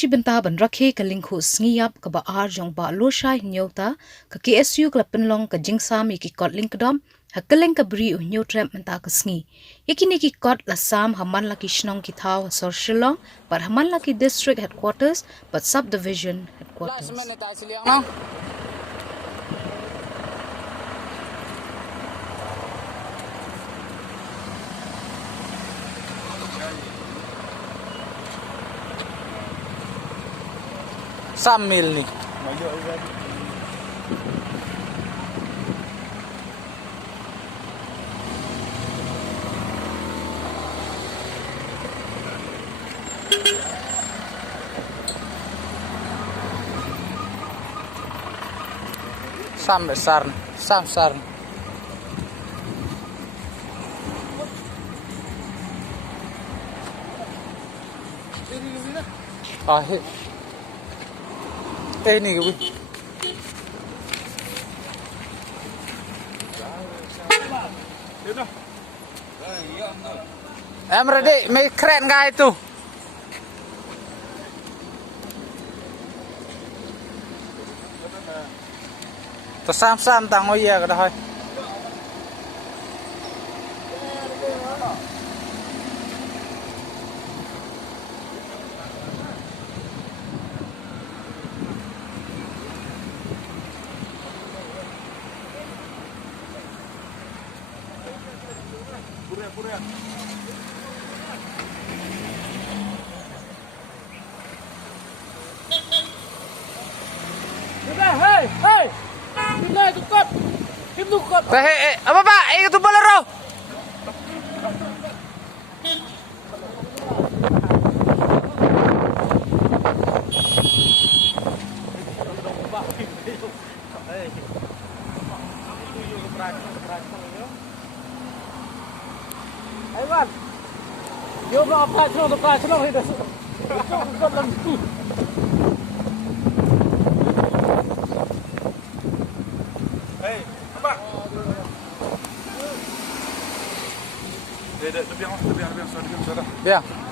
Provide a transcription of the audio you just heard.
chi benta ban rakhe ka lingkhu sngiap ka ba arjong ba lo shai nyota ka KSU kla penlong ka jingsam ki kot linkdom hakeleng ka bri unyo tram menta ka sngi yakini ki kot la sam haman la ki shnong ki thaw sor shillong par haman la ki district headquarters but subdivision headquarters Samil ni. Sam besar, sam besar. Ni cái gì? Em ready, mấy keren gai tu. Tu sam tang oi ya kada hoy. Hey! Tim tukap. Apa pak? Itu bolero. Aiwan. Yo berapa celong itu. Tukap lagi tu. Bien.